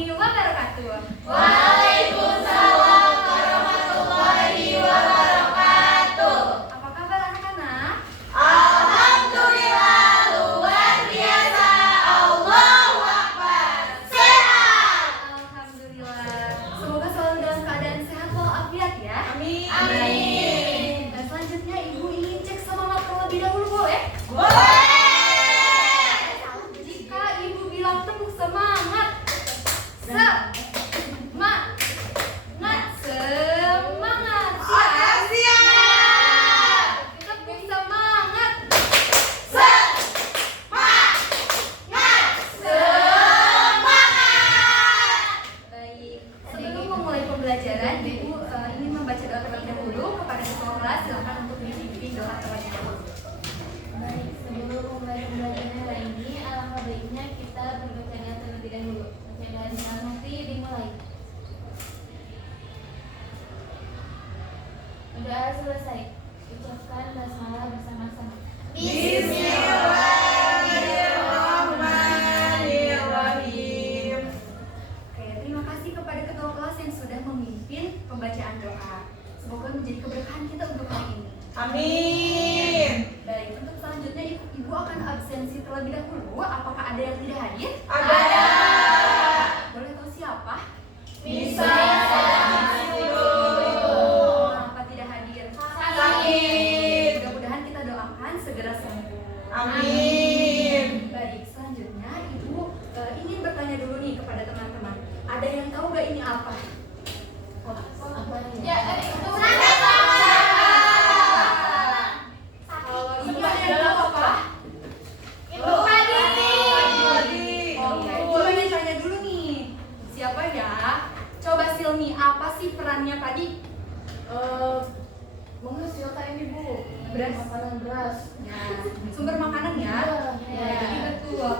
warahmatullahi wabarakatuh. Waalaikumsalam warahmatullahi wabarakatuh. Apa kabar anak-anak? Alhamdulillah luar biasa. Allahu Akbar. Sehat. Alhamdulillah. Semoga selalu dalam keadaan sehat walafiat ya. Amin. Dan selanjutnya ibu ingin cek semangat terlebih dahulu, boleh? Boleh. Jika ibu bilang tepuk semangat, semangat, semangat, Siap. tepuk semangat. Baik, sebelum memulai pembelajaran, ibu ingin membaca doa terlebih dahulu kepada ketua kelas. Silakan untuk dipimpin doa terlebih dahulu. Baik, sebelum memulai pembelajaran hari ini, alangkah baiknya kita berbacanya terlebih dahulu. Bacaan nanti dimulai. Doa selesai. Ucapkan basmalah bersama-sama. Bismillahirrahmanirrahim. Oke, terima kasih kepada ketua kelas yang sudah memimpin pembacaan doa. Semoga menjadi keberkahan kita untuk hari ini. Amin. Baik, untuk selanjutnya ibu akan absensi terlebih dahulu. Apakah ada yang tidak hadir? Ada. Boleh tahu siapa? Bisa. Kenapa tidak hadir? Sakit. Mudah-mudahan kita doakan segera sembuh. Amin. Baik, selanjutnya ibu ingin bertanya dulu nih kepada teman-teman. Ada yang tahu gak ini apa? Apa Ya, ya? itu Kalau ibu ada yang tahu apa? Itu tadi. Oke, coba nih tanya dulu nih. Siapa ya? Coba Silmi, apa sih perannya Padi? Menghasilkan ini Bu. Beras. Makanan beras. Ya, sumber makanan ya. Iya. Jadi betul.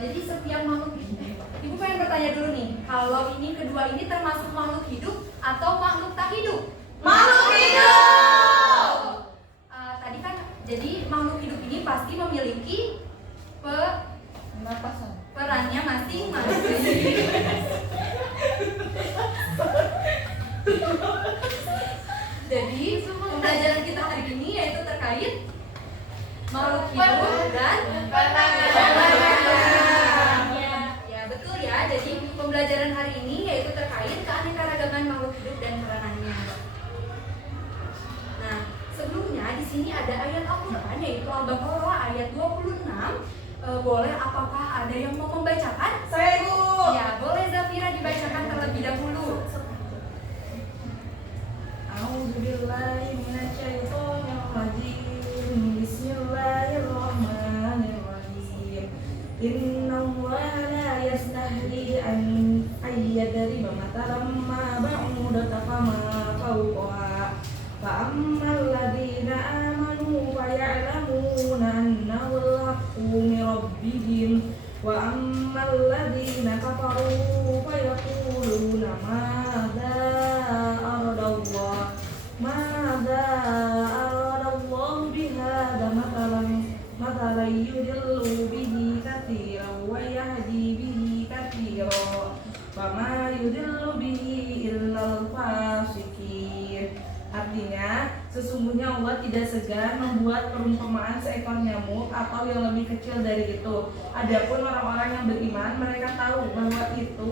Jadi setiap makhluk Ibu pengen bertanya dulu nih, kalau ini kedua ini termasuk makhluk hidup atau makhluk tak hidup? Makhluk hidup. Tadi kan, jadi makhluk hidup ini pasti memiliki Pernapasan. perannya masing-masing. Jadi pembelajaran kita hari ini yaitu terkait makhluk hidup dan ya betul ya. Jadi pembelajaran hari ini yaitu terkait keanekaragaman makhluk hidup dan peranannya. Nah, sebelumnya di sini ada ayat Al-Qur'an yaitu Al-Baqarah ayat 26. Boleh apakah ada yang mau membacakan? Saya Bu. Ya, boleh Zafira dibacakan terlebih dahulu. A'udzubillahi minasyaitonirrajim. Bismillahirrahmanirrahim. Innallaha la yastahyi an yadriba matalan ma ba'udatan fama fawqaha. Fa ammal ladzina amanu fa ya'lamuna annahu al-haqqu min rabbihim wa ammal ladzina kafaru fa yaquluna madza aradallah bihadza matalan yudillu bihi katsiran wa yahdi bihi katsiran fama yudillu bihi illal fasiqin. Artinya, sesungguhnya Allah tidak segan membuat perumpamaan seekor nyamuk atau yang lebih kecil dari itu. Adapun orang-orang yang beriman, mereka tahu bahwa itu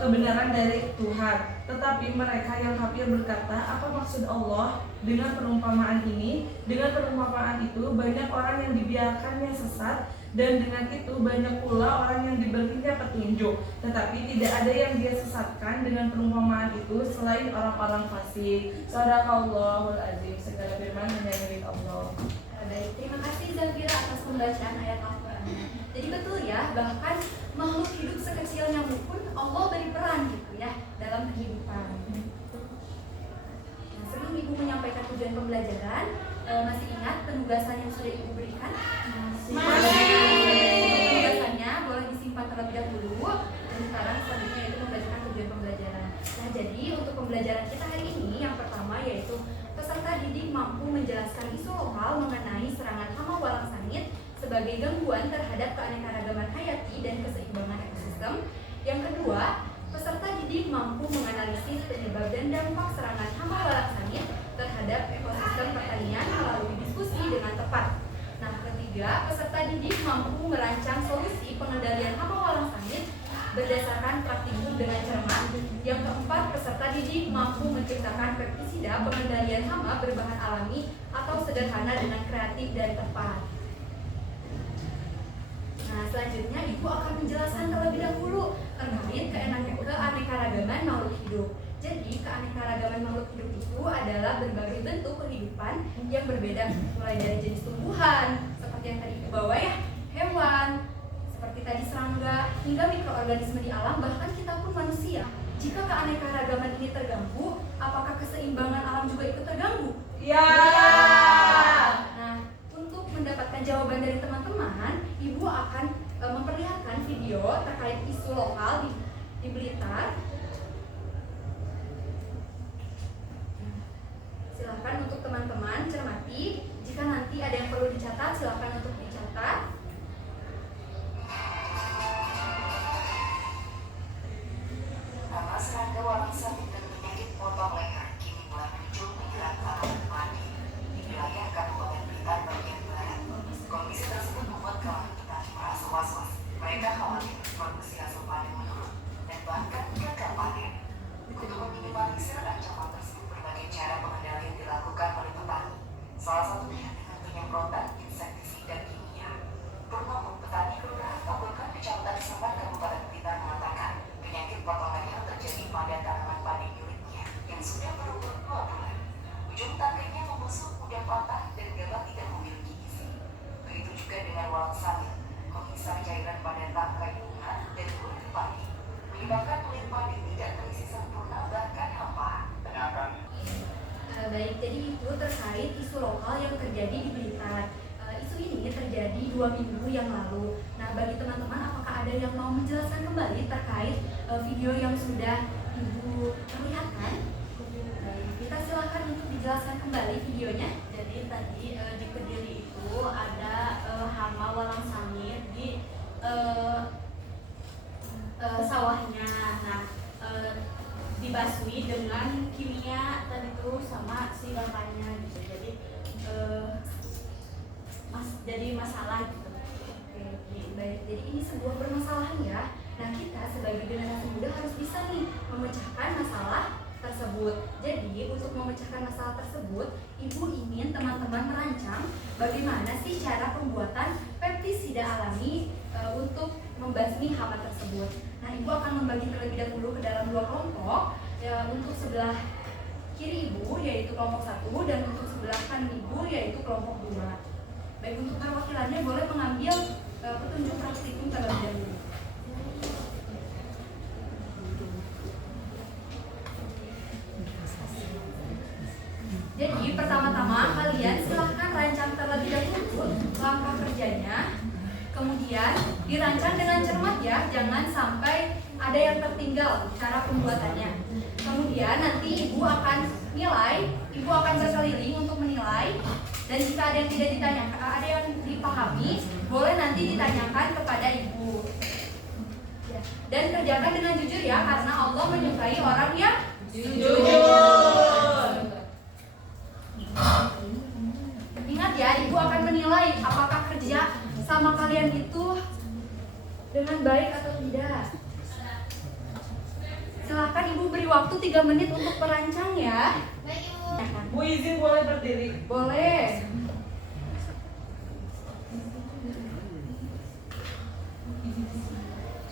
kebenaran dari Tuhan. Tetapi mereka yang kafir berkata, apa maksud Allah dengan perumpamaan ini? Dengan perumpamaan itu banyak orang yang dibiarkannya sesat, dan dengan itu banyak pula orang yang diberinya petunjuk. Tetapi tidak ada yang dia sesatkan dengan perumpamaan itu selain orang-orang fasik. Shadaqallahul azim. Segala firman hanya milik Allah. Baik, terima kasih Zafira atas pembacaan ayat Al-Qur'an. Jadi betul ya, bahkan makhluk hidup sekecil nyamuk pun Allah beri peran gitu ya dalam kehidupan. Nah, sebelum Ibu menyampaikan tujuan pembelajaran, masih ingat penugasan yang sudah Ibu berikan? Penugasannya boleh disimpan terlebih dahulu. Dan sekarang selanjutnya itu membacakan tujuan pembelajaran. Nah, jadi untuk pembelajaran kita hari ini yang pertama yaitu peserta didik mampu menjelaskan isu lokal mengenai serangan hama walang sangit sebagai gangguan terhadap keanekaragaman hayati dan keseimbangan ekosistem. Yang kedua, menganalisis penyebab dan dampak serangan hama walang sangit terhadap ekosistem pertanian melalui diskusi dengan tepat. Nah, ketiga, peserta didik mampu merancang solusi pengendalian hama walang sangit berdasarkan praktikum dengan cermat. Yang keempat, peserta didik mampu menciptakan pestisida pengendalian hama berbahan alami atau sederhana dengan kreatif dan tepat. Nah, selanjutnya Ibu akan menjelaskan terlebih dahulu terkait keanekaragaman makhluk hidup. Jadi, keanekaragaman makhluk hidup itu adalah berbagai bentuk kehidupan yang berbeda, mulai dari jenis tumbuhan, seperti yang tadi Ibu bawa ya, hewan, seperti tadi serangga, hingga mikroorganisme di alam, bahkan kita pun manusia. Jika keanekaragaman ini terganggu, apakah keseimbangan alam juga ikut terganggu? Ya. Nah, untuk mendapatkan jawaban dari teman-teman, Ibu akan memperlihatkan video terkait isu lokal di Blitar. Silakan untuk teman-teman cermati. Jika nanti ada yang perlu dicatat, silakan untuk dicatat. Nama serangga walang sangit dan penyakit potong leher kini mulai muncul menyerang tanaman padi di wilayah Kabupaten Blitar bagian barat. Kondisi tersebut membuat kalangan petani merasa was-was. Mereka khawatir produksi hasil panen menurun dan bahkan gagal panen. Untuk meminimalisir ancaman tersebut, berbagai cara pengendalian dilakukan oleh petani. Salah satunya dengan penyemprotan insektisida kimia. Purnomo, petani kelurahan Pakulkan, Kecamatan Sampang, Kabupaten Blitar mengatakan penyakit potong leher terjadi pada tanaman padi miliknya yang sudah berumur 2 bulan. Ujung tangkainya membusuk, mudah patah, dan gabah tidak memiliki isi. Begitu juga dengan walang sangit, menghisap cairan pada tangkai bunga dan kulit padi, menyebabkan kulit padi tidak terisi sempurna, bahkan hampa. Baik, jadi itu terkait isu lokal yang terjadi di Blitar. Isu ini terjadi 2 minggu yang lalu. Nah, bagi teman-teman, apakah ada yang mau menjelaskan kembali terkait video yang sudah Ibu perlihatkan? Kita silakan untuk dijelaskan kembali videonya. Jadi tadi di Kediri itu ada hama walang sangit di sawahnya. Nah, dibasmi dengan kimia tadi itu sama si bapaknya gitu. Jadi jadi masalah gitu. Oke, baik. Jadi ini sebuah permasalahan ya. Nah, kita sebagai generasi muda harus bisa nih memecahkan masalah tersebut. Jadi, untuk memecahkan masalah tersebut, Ibu ingin teman-teman merancang bagaimana sih cara pembuatan pestisida alami untuk membasmi hama tersebut. Nah, Ibu akan membagi terlebih dahulu ke dalam 2 kelompok. Untuk sebelah kiri Ibu yaitu kelompok 1 dan untuk sebelah kanan Ibu yaitu kelompok 2. Baik, untuk perwakilannya boleh mengambil petunjuk praktikum terlebih dahulu. Jadi pertama-tama kalian silahkan rancang terlebih dahulu langkah kerjanya. Kemudian dirancang dengan cermat ya, jangan sampai ada yang tertinggal cara pembuatannya. Kemudian nanti Ibu akan nilai, Ibu akan berkeliling untuk menilai. Dan jika ada yang tidak ditanyakan, ada yang dipahami, boleh nanti ditanyakan kepada Ibu. Dan kerjakan dengan jujur ya, karena Allah menyukai orang yang jujur. Ingat ya, Ibu akan menilai apakah kerja sama kalian itu dengan baik atau tidak. Silakan Ibu beri waktu 3 menit untuk merancang ya. Baik, Ibu. Bu izin boleh berdiri? Boleh.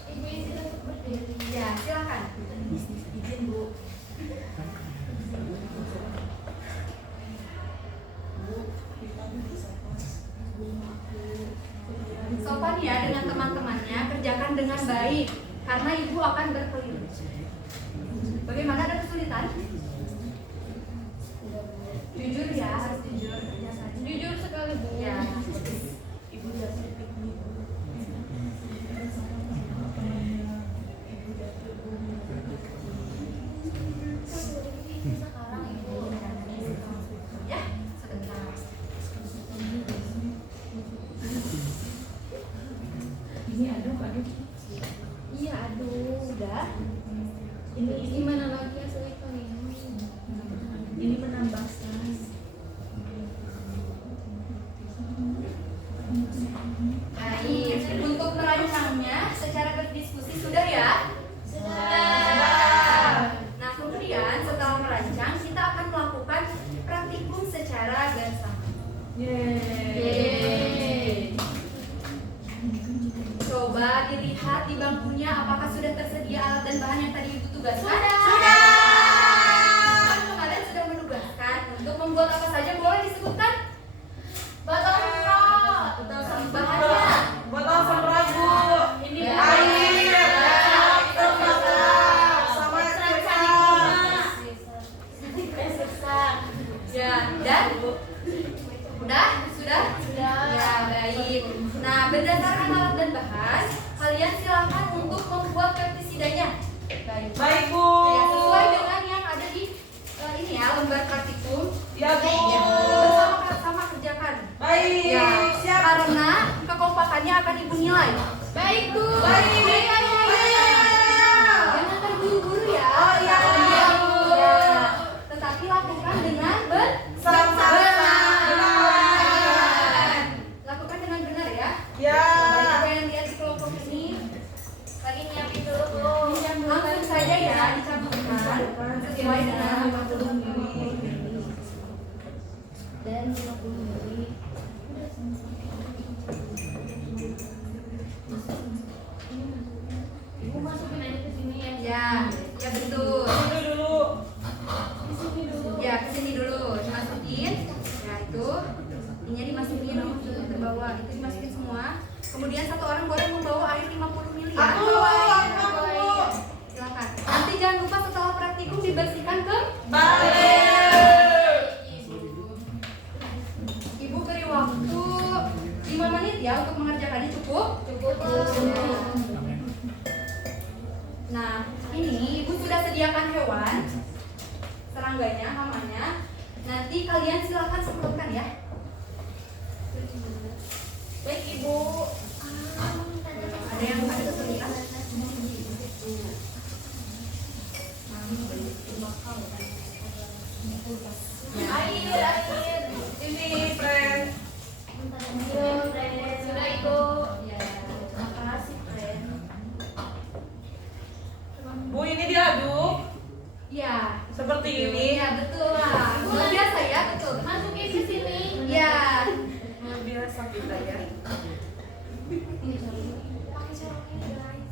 Ibu izin untuk berdiri. Ya, silakan. Izin Bu. Sopan ya dengan teman-temannya, kerjakan dengan baik karena Ibu akan berkeliling. Bagaimana, ada kesulitan? Jujur ya, harus jujur kerjakan. Jujur sekali, Bu. Ya. Ibu dari piknik. Sekarang Ibu. Ya, sebentar. Ini aduk. Iya, aduh, udah. Ini gimana lagi ya, Sulit? Coba dilihat di bangkunya apakah sudah tersedia alat dan bahan yang tadi ibu tugaskan? Sudah. Kan kemarin sudah menugaskan untuk membuat apa saja, boleh disebutkan? Botol semprot. Betul, sama bahannya. Botol semprot Bu. Ini Ya. Air, sama Ya, dan udah, sudah? Sudah. Ya, baik. Nah, berdasarkan alat dan bahan, kalian silakan untuk membuat pestisidanya. Baik. Baik Bu. Ya, sesuai dengan yang ada di ini ya, lembar praktikum. Ya Bu. Ya, bersama-sama kerjakan. Baik. Ya, Siap. karena kekompakannya akan ibu nilai. Baik, Bu. Baik. Jangan terburu-buru ya. Oh, iya. Iya, Bu. Ya. Tetapi lakukan dengan Sama-sama. Lakukan dengan benar ya. Ya. Baik, apa yang lihat di kelompok ini Lagi nyiapin dulu, Bu. langsung saja ya dicampurkan sesuai dengan 50 mili. Dan 50 mili. Ibu masukin aja ke sini ya. ya. Ya betul. Dulu. Di sini dulu. Ya, ke sini dulu dimasukin. Ya, itu ininya dimasukin ke bawah. Itu dimasukin semua. Kemudian satu orang boleh membawa air 50 ml ya. Aku. Silakan. Nanti jangan lupa setelah praktikum dibersihkan ke Balik. Ibu beri waktu 5 menit ya untuk mengerjakannya, cukup? Cukup. Nah, ini ibu sudah sediakan hewan, serangganya, hamanya. Nanti kalian silakan semprotkan ya. Baik, Ibu. Ada yang ada kesulitan? Air. Ini friend. Sudah, Ibu. Ya, makasih, friend. Bu, ini diaduk Ya, seperti ini. ya betul lah. Luar biasa ya, betul. Masukin ke sini. Ya, Luar biasa kita ya. Pakai sarung ini, guys.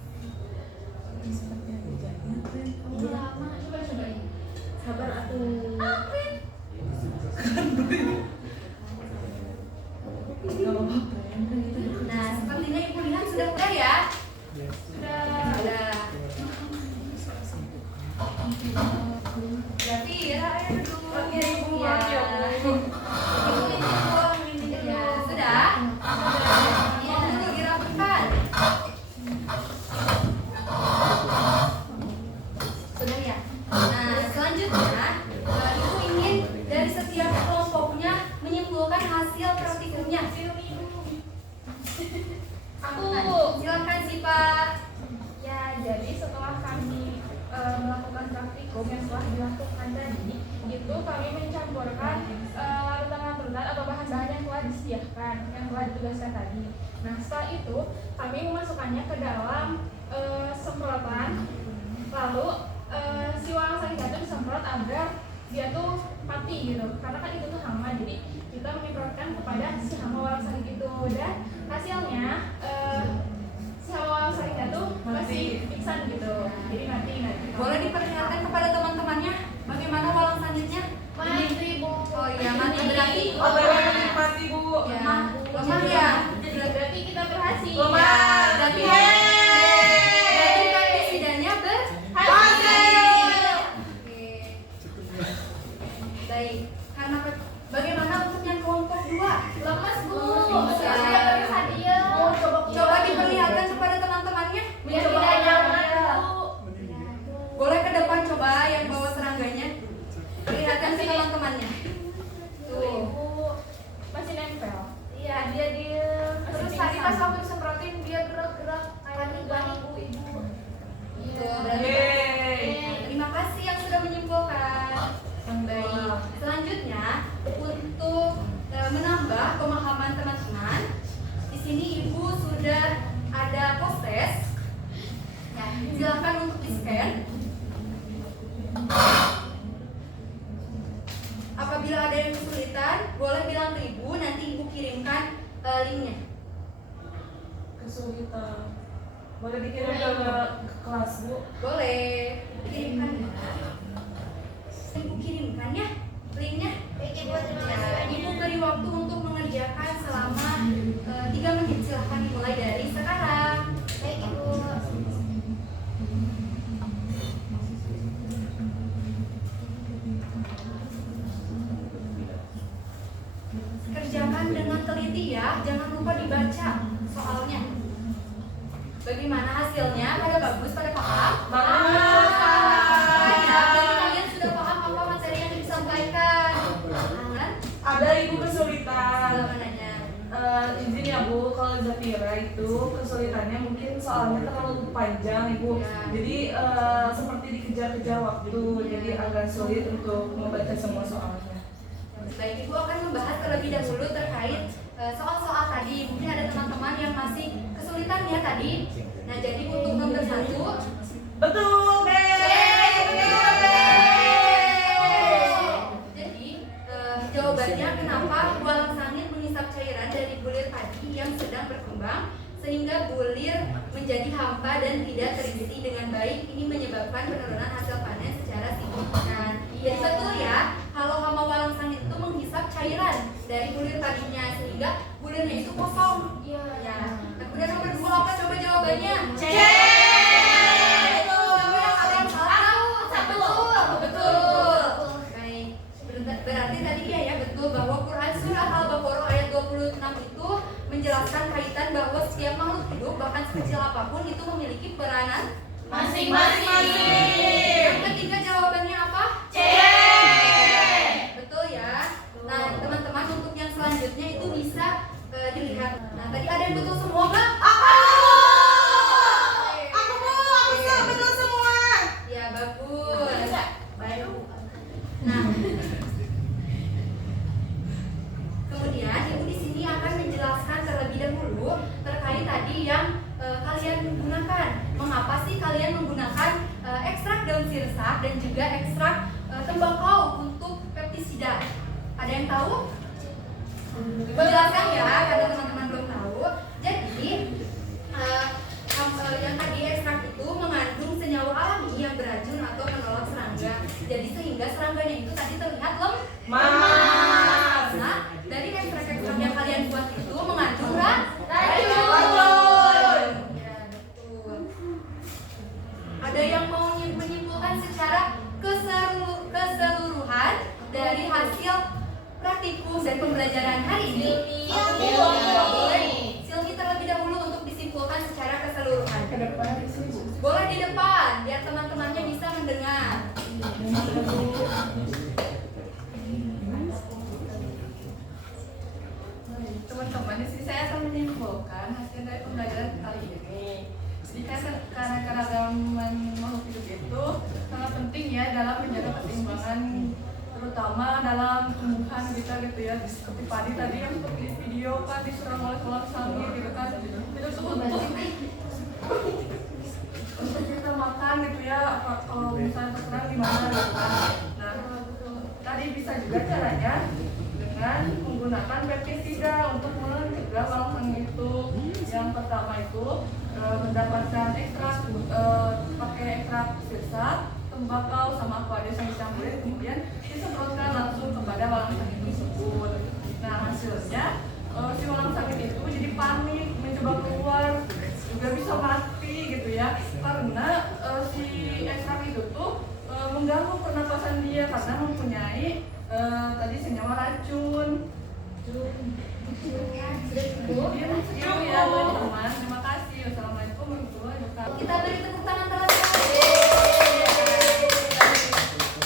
Udah lama. Coba ini. Sabar atuh. nah sepertinya ibu lihat sudah udah ya. Sudah. Berarti ya, ayo duduk. Oke, Ibu, Ya. maaf ya, Bu. Ya, sudah. Mau dulu dirapikan. Sudah ya. Nah, selanjutnya ibu ingin dari setiap kelompoknya menyimpulkan hasil praktikumnya. Aku. Silakan sih Pak. Ya, jadi setelah kami melakukan praktikum yang telah dilakukan tadi, itu kami mencampurkan larutan-larutan atau bahan-bahan yang telah disediakan, yang telah ditugaskan tadi. Nah, setelah itu kami memasukkannya ke dalam semprotan, lalu si walang sari itu disemprot agar dia tuh mati gitu, karena kan itu tuh hama, jadi kita menyemprotkan kepada si hama walang sari itu, dan hasilnya si hama walang sari itu masih pingsan gitu, jadi mati. Boleh diperlihatkan kepada teman-temannya bagaimana walang sangitnya? Mati, Bu. Oh iya, mati berarti. Oh, bebek mati Bu. Ya, lemah ya. Berarti kita berhasil. Lemah. Berarti pestisidanya Hasil. Oke. Baik. Karena bagaimana untuk yang kelompok 2? Lemas, Bu. Ya. Sudah berhasil. Coba diperlihatkan kepada teman-temannya. Biar tidak nyaman, Bu. Boleh ke depan coba yang bawa serangganya. Perlihatkan ke teman-temannya. Tuh. Ibu masih nempel. Iya, dia terus tadi pas waktu disemprotin dia gerak-gerak kayak ganggu Ibu. Tuh, berarti. Yeay. Terima kasih yang sudah menyimpulkan. Baik. Selanjutnya untuk menambah pemahaman teman-teman, di sini ibu sudah ada post-test. Nah, silakan untuk di-scan. Apabila ada yang kesulitan, boleh bilang ke ibu, nanti ibu kirimkan linknya. Kesulitan. Boleh dikirim ke kelas Bu? Boleh. Kirimkan ya. Ibu kirimkan ya linknya. Baik Ibu, terima kasih Ya, banyak. Ibu beri waktu untuk mengerjakan selama 3 menit. Silahkan dimulai dari sekarang. Baik Ibu. Kerjakan dengan teliti ya, jangan lupa dibaca soalnya. Bagaimana hasilnya? Pada bagus, pada paham? Bagus. Ya, berarti kalian sudah paham apa materi yang disampaikan. Kan? Ada Ibu kesulitan. Silakan nanya. Izin ya Bu, kalau Zafira itu kesulitannya mungkin soalnya terlalu panjang Ibu. Ya. Jadi seperti dikejar-kejar waktu, jadi agak sulit untuk membaca semua soalnya. Baik, Ibu akan membahas terlebih dahulu terkait soal-soal tadi. Mungkin ada teman-teman yang masih kesulitan ya tadi. Nah, jadi untuk nomor 1, Betul, jadi jawabannya kenapa walang sangit menghisap cairan dari bulir padi yang sedang berkembang sehingga bulir menjadi hampa dan tidak terisi dengan baik. Ini menyebabkan penurunan hasil panen secara signifikan. Jadi betul ya, kalau hama walang sangit itu menghisap cairan dari bulir padinya sehingga bulirnya itu kosong. Iya. Ya. Nah, kemudian nomor 2 apa coba jawabannya? C. Betul. Siapa yang ada yang salah? Betul. Baik. Berarti tadi ya betul bahwa Quran surah Al-Baqarah ayat 26 itu menjelaskan kaitan bahwa setiap makhluk hidup bahkan sekecil apapun itu memiliki peranan Masing-masing. Yang ketiga jawabannya apa? C. Betul ya. Nah, teman-teman untuk yang selanjutnya itu bisa dilihat. Nah, tadi ada yang betul semua nggak? betul semua. Ya, bagus. Baik. Nah, kemudian Ibu di sini akan menjelaskan terlebih dahulu terkait tadi yang kalian gunakan. Mengapa sih kalian menggunakan ekstrak daun sirsak dan juga ekstrak tembakau untuk pestisida? Ada yang tahu? Menjelaskan ya, karena teman-teman belum tahu. Jadi yang tadi ekstrak itu mengandung senyawa alami yang beracun atau menolak serangga. Jadi sehingga serangganya itu tadi terlihat lemah. Nah, dari ekstrak-ekstrak yang kalian buat itu mengandung racun. Ya, betul. Ada yang mau menyimpulkan secara keseluruhan dari hasil praktikum dan pembelajaran hari ini? Boleh. Silmi terlebih dahulu untuk disimpulkan secara keseluruhan. Boleh di depan, biar teman-temannya bisa mendengar. Teman-teman, di sini saya akan menyimpulkan hasil dari pembelajaran kali ini. Jadi karena keragaman makhluk hidup itu sangat penting ya dalam menjaga keseimbangan, terutama dalam tumbuhan kita gitu ya, seperti padi tadi yang seperti di video kan diserang oleh walang sangit gitu kan, itu tuh untuk kita makan gitu ya, kalau misalnya terserang gimana gitu kan. Nah, tadi bisa juga caranya dengan menggunakan pestisida untuk mencegah walang sangit itu. Yang pertama itu mendapatkan ekstrak, pakai ekstrak sirsak, tembakau sama aquarius yang dicampurin, kemudian disemprotkan langsung kepada walang sangit tersebut. Nah, hasilnya si walang sangit itu jadi panik, mencoba keluar, juga bisa mati gitu ya, karena si ekstrak itu tuh mengganggu pernapasan dia karena mempunyai tadi senyawa racun. Sekian ya teman-teman, terima kasih. Wassalamualaikum warahmatullahi wabarakatuh. Kita beri tepuk tangan terlebih dahulu.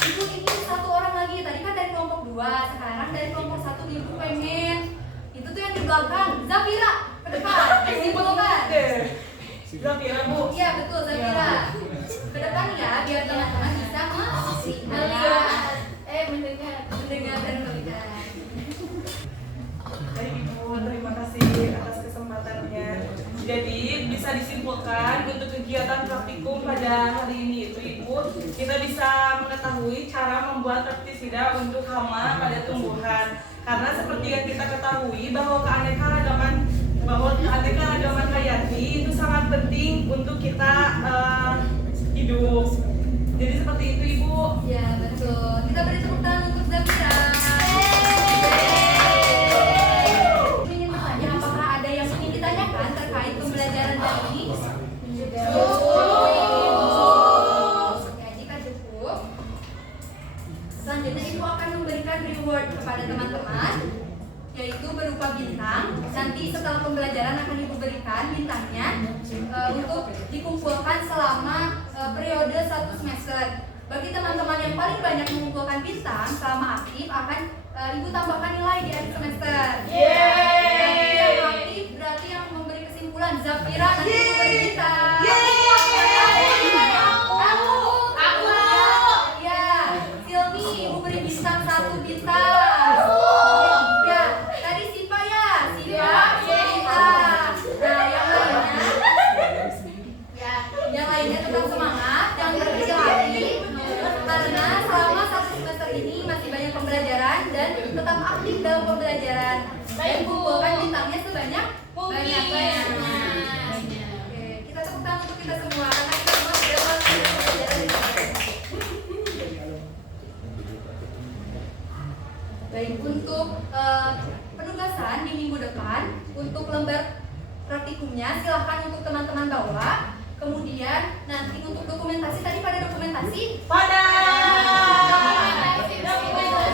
Ibu ingin satu orang lagi. Tadi kan dari kelompok 2, sekarang dari kelompok 1 Ibu pengen. Itu tuh yang di belakang. Zafira, ke depan. Simpulkan. Zafira Bu. Iya betul Zafira. Ke depan ya, biar teman-teman bisa melihat, mendengar dan melihat. Baik Ibu, terima kasih atas kesempatannya. Jadi bisa disimpulkan untuk kegiatan praktikum pada hari ini itu Ibu, kita bisa mengetahui cara membuat pestisida untuk hama pada tumbuhan. Karena seperti yang kita ketahui bahwa keanekaragaman bahwa keanekaragaman hayati itu sangat penting untuk kita hidup. Jadi seperti itu Ibu. Ya betul. Kita beri tepuk tangan untuk Zafira. Ingin bertanya, apakah ada yang ingin ditanyakan terkait pembelajaran hari ini? Ya, jika cukup, selanjutnya Ibu akan memberikan reward kepada teman-teman, yaitu berupa bintang. Nanti setelah pembelajaran akan Ibu berikan bintangnya untuk dikumpulkan selama periode 1 semester. Bagi teman-teman yang paling banyak mengumpulkan bintang selama aktif akan Ibu tambahkan nilai di akhir semester. Nanti yang aktif berarti yang memberi kesimpulan Zafira nanti Ibu beri bintang. Aku. Ya, Silmi Ibu beri bintang 1 bintang. Ya, tadi Siva ya, Siva bintang. Nah, yang lainnya tetap semangat, jangan berkecil hati, karena selama 1 semester ini masih banyak pembelajaran dan tetap aktif dalam pembelajaran. Dan kumpulkan bintangnya sebanyak banyaknya. Oke, kita tepuk tangan untuk kita semua karena kita semua sudah melakukan pembelajaran. Baik, untuk penugasan di minggu depan untuk lembar praktikumnya silahkan untuk teman-teman bawa. Kemudian nanti untuk dokumentasi, tadi pada dokumentasi? Pada.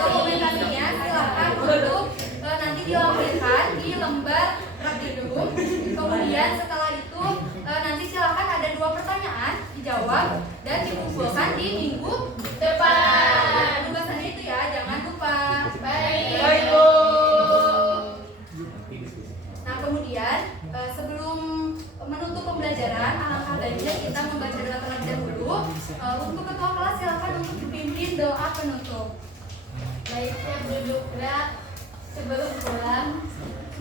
Dokumentasinya silahkan untuk nanti dilampirkan di lembar praktikum. Kemudian setelah itu nanti silahkan ada 2 pertanyaan dijawab dan dikumpulkan di minggu depan. Penugasannya itu ya, jangan lupa. Baik Bu. Nah kemudian sebelum menutup pembelajaran, alangkah baiknya kita membaca doa terlebih dahulu. Untuk ketua kelas silakan untuk dipimpin doa penutup. Baik, siap duduk gerak. Sebelum pulang,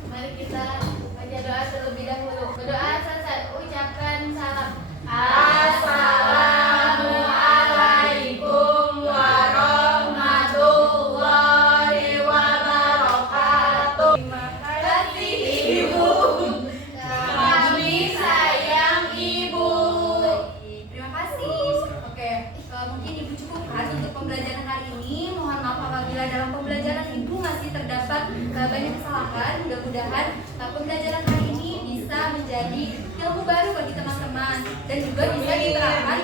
mari kita baca doa terlebih dahulu. Berdoa selesai, ucapkan salam. Assalamualaikum warahmatullahi wabarakatuh. Terima kasih Ibu. Kami sayang Ibu. Terima kasih. Oke, mungkin Ibu cukupkan untuk pembelajaran hari ini. Mohon maaf apabila dalam pembelajaran Ibu masih terdapat banyak kesalahan. Mudah-mudahan pembelajaran hari ini bisa menjadi ilmu baru bagi teman-teman dan juga bisa diterapkan